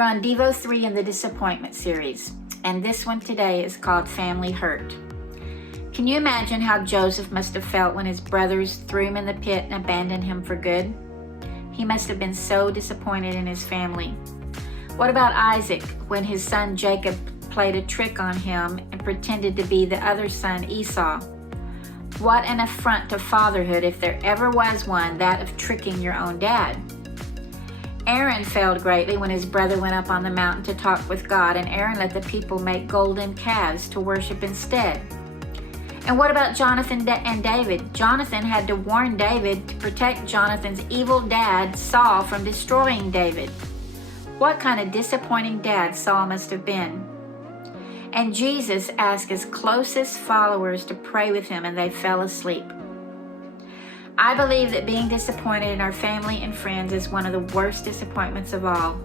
We're on Devo 3 in the Disappointment series, and this one today is called Family Hurt. Can you imagine how Joseph must have felt when his brothers threw him in the pit and abandoned him for good? He must have been so disappointed in his family. What about Isaac when his son Jacob played a trick on him and pretended to be the other son Esau? What an affront to fatherhood, if there ever was one, that of tricking your own dad. Aaron failed greatly when his brother went up on the mountain to talk with God, and Aaron let the people make golden calves to worship instead. And what about Jonathan and David? Jonathan had to warn David to protect Jonathan's evil dad, Saul, from destroying David. What kind of disappointing dad Saul must have been. And Jesus asked his closest followers to pray with him, and they fell asleep. I believe that being disappointed in our family and friends is one of the worst disappointments of all.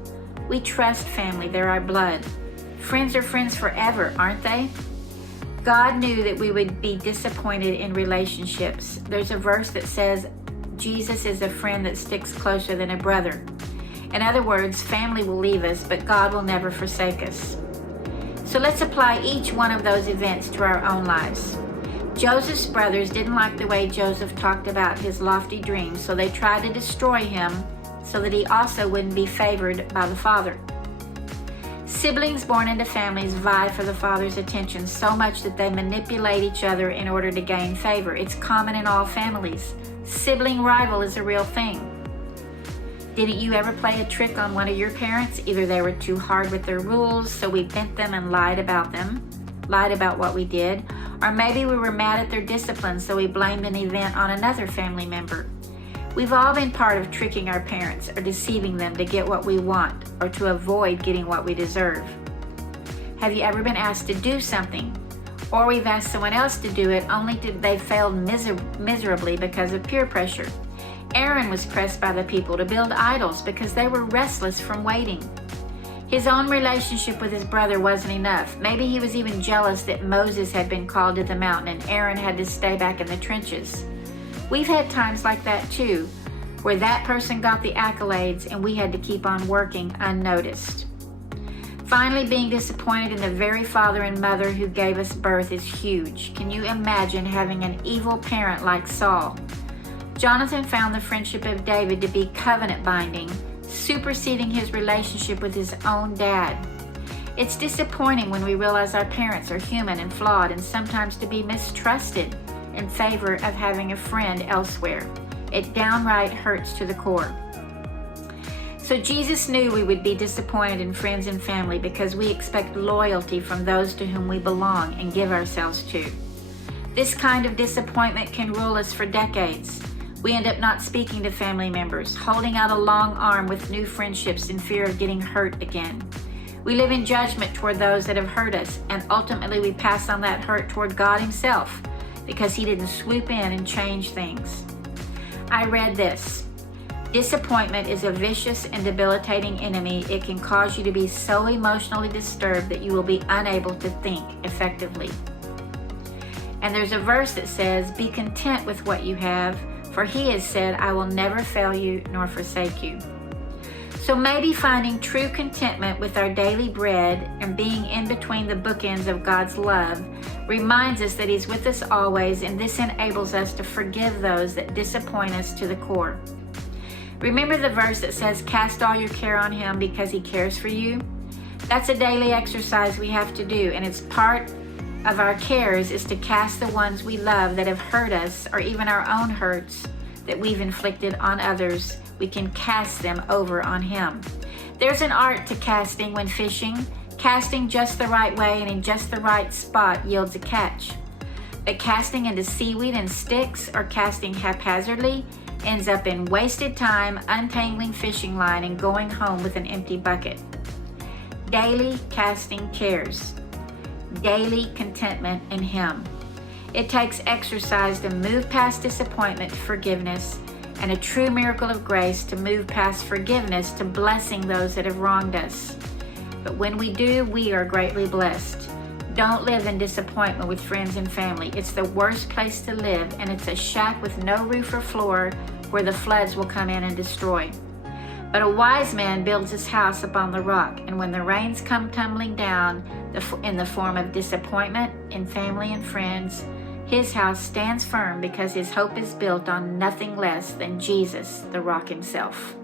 We trust family, they're our blood. Friends are friends forever, aren't they? God knew that we would be disappointed in relationships. There's a verse that says, Jesus is a friend that sticks closer than a brother. In other words, family will leave us, but God will never forsake us. So let's apply each one of those events to our own lives. Joseph's brothers didn't like the way Joseph talked about his lofty dreams, so they tried to destroy him so that he also wouldn't be favored by the father. Siblings born into families vie for the father's attention so much that they manipulate each other in order to gain favor. It's common in all families. Sibling rival is a real thing. Didn't you ever play a trick on one of your parents? Either they were too hard with their rules, so we bent them and lied about what we did, or maybe we were mad at their discipline, so we blamed an event on another family member. We've all been part of tricking our parents or deceiving them to get what we want or to avoid getting what we deserve. Have you ever been asked to do something, or we've asked someone else to do it only they failed miserably because of peer pressure? Aaron was pressed by the people to build idols because they were restless from waiting. His own relationship with his brother wasn't enough. Maybe he was even jealous that Moses had been called to the mountain and Aaron had to stay back in the trenches. We've had times like that too, where that person got the accolades and we had to keep on working unnoticed. Finally, being disappointed in the very father and mother who gave us birth is huge. Can you imagine having an evil parent like Saul? Jonathan found the friendship of David to be covenant binding, superseding his relationship with his own dad. It's disappointing when we realize our parents are human and flawed, and sometimes to be mistrusted in favor of having a friend elsewhere. It downright hurts to the core. So Jesus knew we would be disappointed in friends and family because we expect loyalty from those to whom we belong and give ourselves to. This kind of disappointment can rule us for decades. We end up not speaking to family members, holding out a long arm with new friendships in fear of getting hurt again. We live in judgment toward those that have hurt us, and ultimately we pass on that hurt toward God Himself because He didn't swoop in and change things. I read this. Disappointment is a vicious and debilitating enemy. It can cause you to be so emotionally disturbed that you will be unable to think effectively. And there's a verse that says, "Be content with what you have, for He has said, I will never fail you nor forsake you." So maybe finding true contentment with our daily bread and being in between the bookends of God's love reminds us that He's with us always, and this enables us to forgive those that disappoint us to the core. Remember the verse that says, "Cast all your care on Him because He cares for you"? That's a daily exercise we have to do, and it's part of our cares is to cast the ones we love that have hurt us, or even our own hurts that we've inflicted on others. We can cast them over on Him. There's an art to casting when fishing. Casting just the right way and in just the right spot yields a catch. But casting into seaweed and sticks or casting haphazardly ends up in wasted time, untangling fishing line, and going home with an empty bucket. Daily casting cares. Daily contentment in Him. It takes exercise to move past disappointment to forgiveness, and a true miracle of grace to move past forgiveness to blessing those that have wronged us. But when we do, we are greatly blessed. Don't live in disappointment with friends and family. It's the worst place to live, and it's a shack with no roof or floor where the floods will come in and destroy. But a wise man builds his house upon the rock, and when the rains come tumbling down in the form of disappointment in family and friends, his house stands firm because his hope is built on nothing less than Jesus, the rock himself.